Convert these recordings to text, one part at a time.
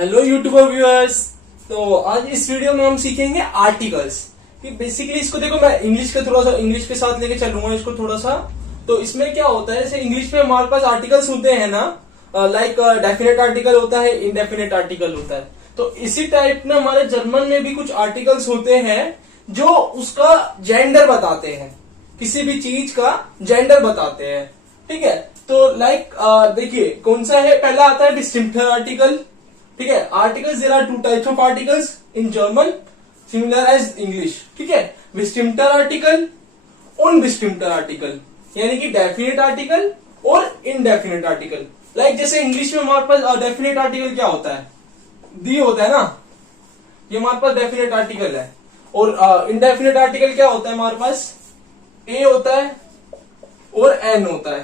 Hello YouTuber viewers. तो आज इस वीडियो में हम सीखेंगे आर्टिकल्स कि बेसिकली इसको देखो, मैं इंग्लिश के थोड़ा सा इंग्लिश के साथ लेके चलूंगा इसको थोड़ा सा। तो इसमें क्या होता है, जैसे इंग्लिश में हमारे पास आर्टिकल्स होते हैं ना, लाइक डेफिनेट आर्टिकल होता है, इनडेफिनेट आर्टिकल होता है। तो इसी टाइप में हमारे जर्मन में भी कुछ आर्टिकल्स होते हैं जो उसका जेंडर बताते हैं, किसी भी चीज का जेंडर बताते हैं। ठीक है, तो लाइक देखिए कौन सा है, पहला आता है डिस्टिंक्टर आर्टिकल। ठीक है, articles there are two types of articles in German similar as English. ठीक है, डिस्टिंक्टर आर्टिकल, अनडिस्टिंक्टर आर्टिकल, यानी कि डेफिनेट आर्टिकल और इनडेफिनेट आर्टिकल। लाइक जैसे इंग्लिश में हमारे पास डेफिनेट आर्टिकल क्या होता है, दी होता है ना, ये हमारे पास डेफिनेट आर्टिकल है। और इनडेफिनेट आर्टिकल क्या होता है, हमारे पास ए होता है और एन होता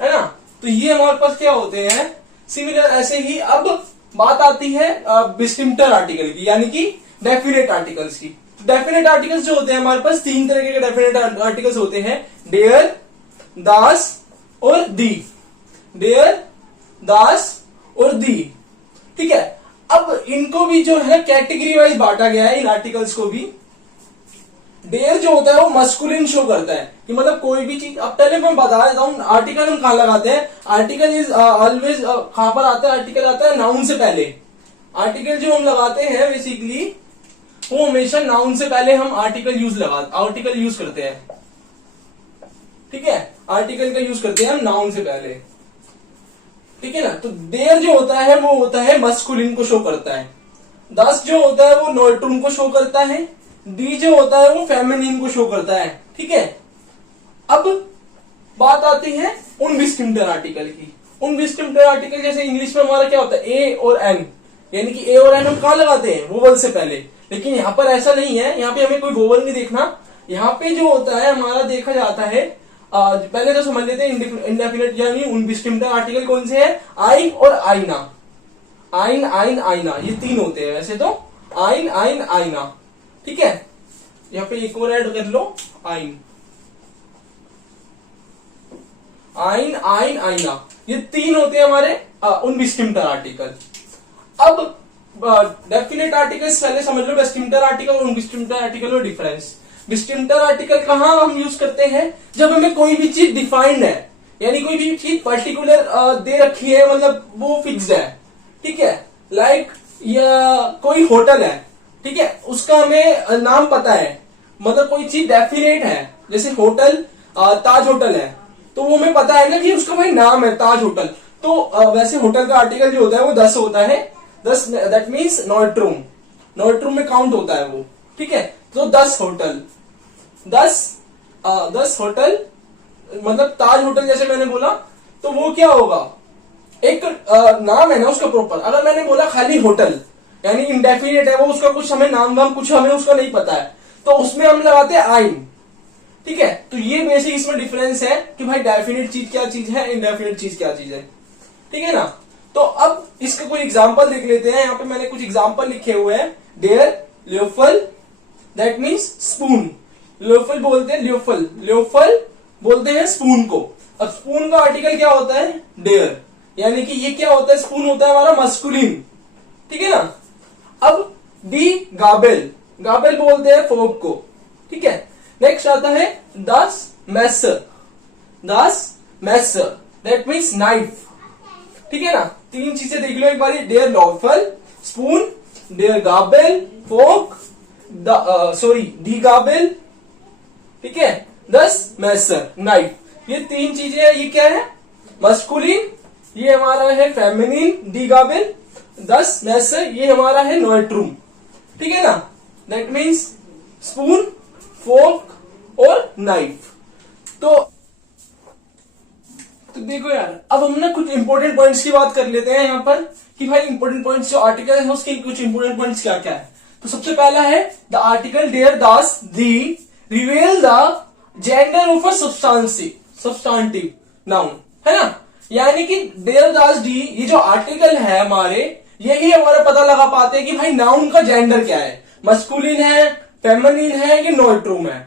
है ना। तो ये हमारे पास क्या होते हैं, सिमिलर। ऐसे ही अब बात आती है डिस्टिंक्टर आर्टिकल की, यानी कि डेफिनेट आर्टिकल्स की। डेफिनेट आर्टिकल्स जो होते हैं हमारे पास तीन तरह के डेफिनेट आर्टिकल्स होते हैं, डेयर, दास और दी। डेयर, दास और दी। ठीक है, अब इनको भी जो है कैटेगरी वाइज बांटा गया है इन आर्टिकल्स को भी। डेयर जो होता है वो मस्कुलिन शो करता है कि मतलब कोई भी चीज। अब पहले मैं बता देता हूं आर्टिकल हम कहां लगाते हैं। आर्टिकल इज ऑलवेज कहां पर आता है, आर्टिकल आता है नाउन से पहले। आर्टिकल जो हम लगाते हैं बेसिकली वो हमेशा नाउन से पहले हम आर्टिकल यूज करते हैं। ठीक है, आर्टिकल का यूज करते हैं हम नाउन से पहले। ठीक है ना, तो देयर जो होता है वो होता है मस्कुलिन को शो करता है। दस जो होता है वो नॉर्ट्रूम को शो करता है। डी जो होता है वो फेमिनिन को शो करता है। ठीक है, अब बात आती है अनडिस्टिंक्टर आर्टिकल की। अनडिस्टिंक्टर आर्टिकल जैसे इंग्लिश में हमारा क्या होता है, ए और एन, यानी कि ए और एन हम कहां लगाते हैं, वोवल से पहले। लेकिन यहां पर ऐसा नहीं है, यहां पे हमें कोई वोवल नहीं देखना। यहां पे जो होता है हमारा देखा जाता है, पहले तो समझ लेते हैं इंडेफिनेट यानी अनडिस्टिंक्टर आर्टिकल कौन से है, आइन और आईना। आइन, आइन, आईना, ये तीन होते हैं वैसे तो, आइन, आइन, आईना। ठीक है, यहां पे एक और ऐड कर लो, आइन, आइन, आइन, आईना, ये तीन होते हैं हमारे अनडिस्टिंक्टर आर्टिकल। अब डेफिनेट आर्टिकल्स पहले समझ लो, डिस्टिंक्टर आर्टिकल और अनडिस्टिंक्टर आर्टिकल में डिफरेंस। डिस्टिंक्टर आर्टिकल कहां हम यूज करते हैं, जब हमें कोई भी चीज डिफाइंड है, यानी कोई भी चीज पर्टिकुलर दे रखी है, मतलब वो फिक्स्ड है। ठीक है, लाइक या कोई होटल है, ठीक है, उसका हमें नाम पता है, मतलब कोई चीज डेफिनेट है, जैसे होटल ताज होटल है, तो वो हमें पता है ना कि उसका भाई नाम है ताज होटल। तो वैसे होटल का आर्टिकल जो होता है वो 10 होता है, 10 दैट मीन्स नॉर्ट्रूम, नॉर्ट्रूम में काउंट होता है वो। ठीक है, तो 10 होटल, 10 होटल मतलब ताज होटल जैसे मैंने बोला, तो वो क्या होगा, एक नाम है ना उसका प्रॉपर। अगर मैंने बोला खाली होटल यानी इंडेफिनेट है वो, उसका कुछ हमें नाम वाम कुछ हमें उसका नहीं पता है, तो उसमें हम लगाते हैं आइन। ठीक है, तो ये बेसिक इसमें डिफरेंस है कि भाई डेफिनेट चीज क्या चीज है, इनडेफिनेट चीज क्या चीज है। ठीक है ना, तो अब इसका कोई एग्जांपल देख लेते हैं। यहाँ पे मैंने कुछ एग्जांपल लिखे हुए हैं। डेयर, ल्योफल, दैट मीन्स स्पून। ल्योफल बोलते हैं, ल्योफल बोलते हैं स्पून को। अब स्पून का आर्टिकल क्या होता है, डेयर, यानी कि ये क्या होता है, स्पून होता है हमारा मस्कुलिन। ठीक है ना, अब दी गाबेल, गाबेल बोलते हैं फोक को। ठीक है, नेक्स्ट आता है दास मैसर, दास मैसर दैट मीन्स नाइफ। ठीक है ना, तीन चीजें देख लो एक बारी, डेयर लॉफल, स्पून, डेयर गाबेल, फोक, सॉरी दी गाबेल। ठीक है, दस मैसर, नाइफ, ये तीन चीजें हैं। ये क्या है, मस्कुलिन, ये हमारा है फेमिनिन, दी गाबेल, 10 मैसर, ये हमारा है नॉर्ट्रूम। ठीक है ना, दैट मीन्स स्पून, फोक और नाइफ। तो देखो यार, अब हम ना कुछ इंपॉर्टेंट पॉइंट्स की बात कर लेते हैं यहाँ पर कि भाई इंपॉर्टेंट पॉइंट्स जो आर्टिकल है उसके कुछ इंपॉर्टेंट पॉइंट्स क्या क्या है। तो सबसे पहला है द आर्टिकल डेयर, दास, दी reveal the gender of a substantive noun, है ना। यानी कि डेयर, दास, डी, ये जो आर्टिकल है हमारे, यही हमारा पता लगा पाते हैं कि भाई नाउन का जेंडर क्या है, मस्कुलिन है, फेमिनिन है कि नॉर्ट्रूम है।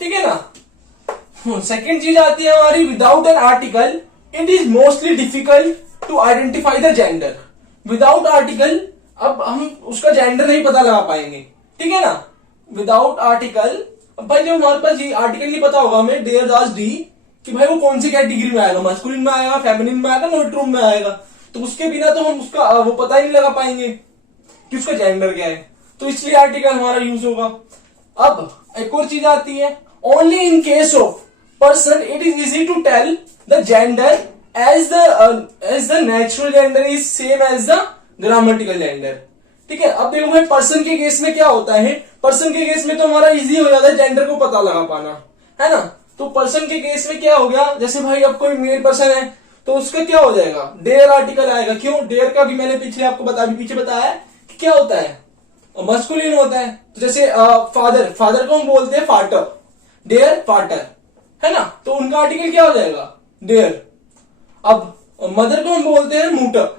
ठीक है ना। सेकंड चीज आती है हमारी, without an article it is mostly difficult to identify the gender. Without article अब हम उसका जेंडर नहीं पता लगा पाएंगे, ठीक है ना। विदाउट आर्टिकल, अब भाई जब हमारे पास ये आर्टिकल नहीं पता होगा हमें देयर दास डी कि भाई वो कौन सी कैटेगरी में आएगा, मास्कुलिन में आएगा, फेमिनिन में आएगा, न्यूट्रम में आएगा, तो उसके बिना तो हम उसका वो पता ही नहीं लगा पाएंगे कि उसका जेंडर क्या है, तो इसलिए आर्टिकल हमारा यूज होगा। अब एक और चीज आती है, only in case of person it is easy to tell the gender as the natural gender is same as the grammatical gender, ठीक है। अब देखो भाई पर्सन के केस में क्या होता है, पर्सन के केस में तो हमारा इजी हो जाता है जेंडर को पता लगा पाना, है ना। तो पर्सन के केस में क्या हो गया, जैसे भाई अब कोई मेल पर्सन है तो उसका क्या हो जाएगा, डेयर आर्टिकल आएगा। क्यों, डेयर का भी मैंने पिछले आपको पीछे बताया कि क्या होता है, मस्कुलिन होता है। तो जैसे फादर, फादर को हम बोलते हैं फाटर, डेयर फाटर, है ना, तो उनका आर्टिकल क्या हो जाएगा, डेयर। अब मदर को हम बोलते हैं मूटर,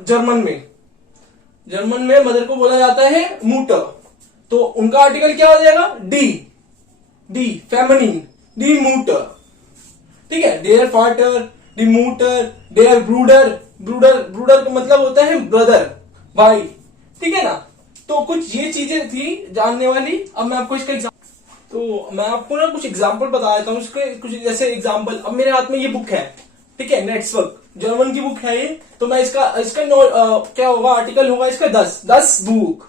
जर्मन में मदर को बोला जाता है मूटर, तो उनका आर्टिकल क्या हो जाएगा, डी फेमिनिन, डी मूटर, ठीक है। डेयर फाटर, डी मूटर, डेयर ब्रूडर, ब्रूडर का मतलब होता है ब्रदर, भाई, ठीक है ना। तो कुछ ये चीजें थी जानने वाली। अब मैं आपको इसका तो मैं आपको ना कुछ एग्जाम्पल बता देता हूँ इसके, कुछ जैसे एग्जाम्पल। अब मेरे हाथ में ये बुक है, ठीक है, नेट्सवर्क जर्मन की बुक है ये, तो मैं इसका क्या होगा, आर्टिकल होगा इसका 10 बुक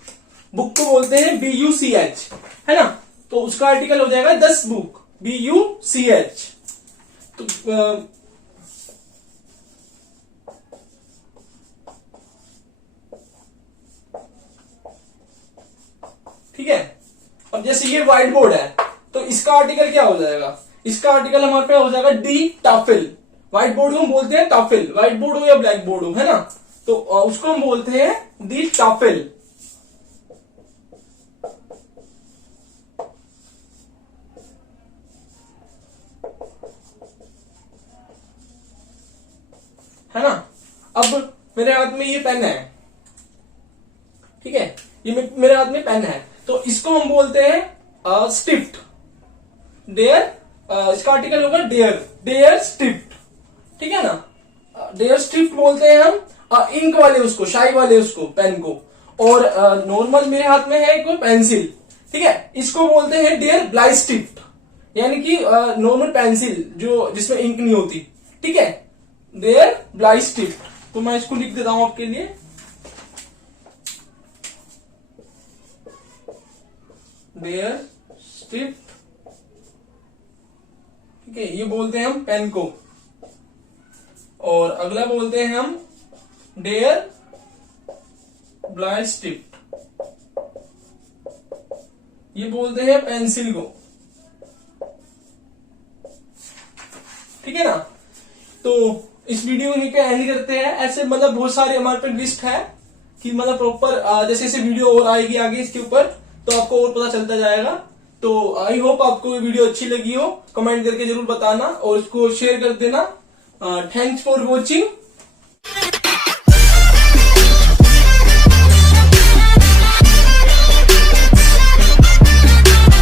को बोलते हैं BUCH, है ना, तो उसका आर्टिकल हो जाएगा 10 बुक, BUCH। तो ठीक है। अब जैसे ये व्हाइट बोर्ड है तो इसका आर्टिकल क्या हो जाएगा, इसका आर्टिकल हमारे पे हो जाएगा डी टाफिल। व्हाइट बोर्ड को हम बोलते हैं टाफिल, व्हाइट बोर्ड हो या ब्लैक बोर्ड हो, है ना, तो उसको हम बोलते हैं डी टाफिल, है ना। अब मेरे हाथ में ये पेन है, ठीक है, ये मेरे हाथ में पेन है, तो इसको हम बोलते हैं स्टिफ्ट, डेयर, इसका आर्टिकल होगा डेयर स्टिफ्ट, ठीक है ना। डेयर स्टिफ्ट बोलते हैं हम इंक वाले उसको, शाई वाले उसको, पेन को। और नॉर्मल मेरे हाथ में है कोई पेंसिल, ठीक है, इसको बोलते हैं डेयर ब्लाई स्टिफ्ट, यानी कि नॉर्मल पेंसिल जो जिसमें इंक नहीं होती, ठीक है, डेयर ब्लाई स्टिफ्ट। तो मैं इसको लिख देता हूं आपके लिए, डेयर स्टिफ्ट, ठीक है, ये बोलते हैं हम पेन को। और अगला बोलते हैं हम डेयर ब्लाई स्टिफ्ट, ये बोलते हैं पेंसिल को, ठीक है ना। तो इस वीडियो में एंड करते हैं। ऐसे मतलब बहुत सारे हमारे पे लिस्ट है कि मतलब प्रॉपर जैसे जैसे वीडियो और आएगी आगे इसके ऊपर तो आपको और पता चलता जाएगा। तो आई होप आपको ये वीडियो अच्छी लगी हो, कमेंट करके जरूर बताना और इसको शेयर कर देना। Thanks for watching.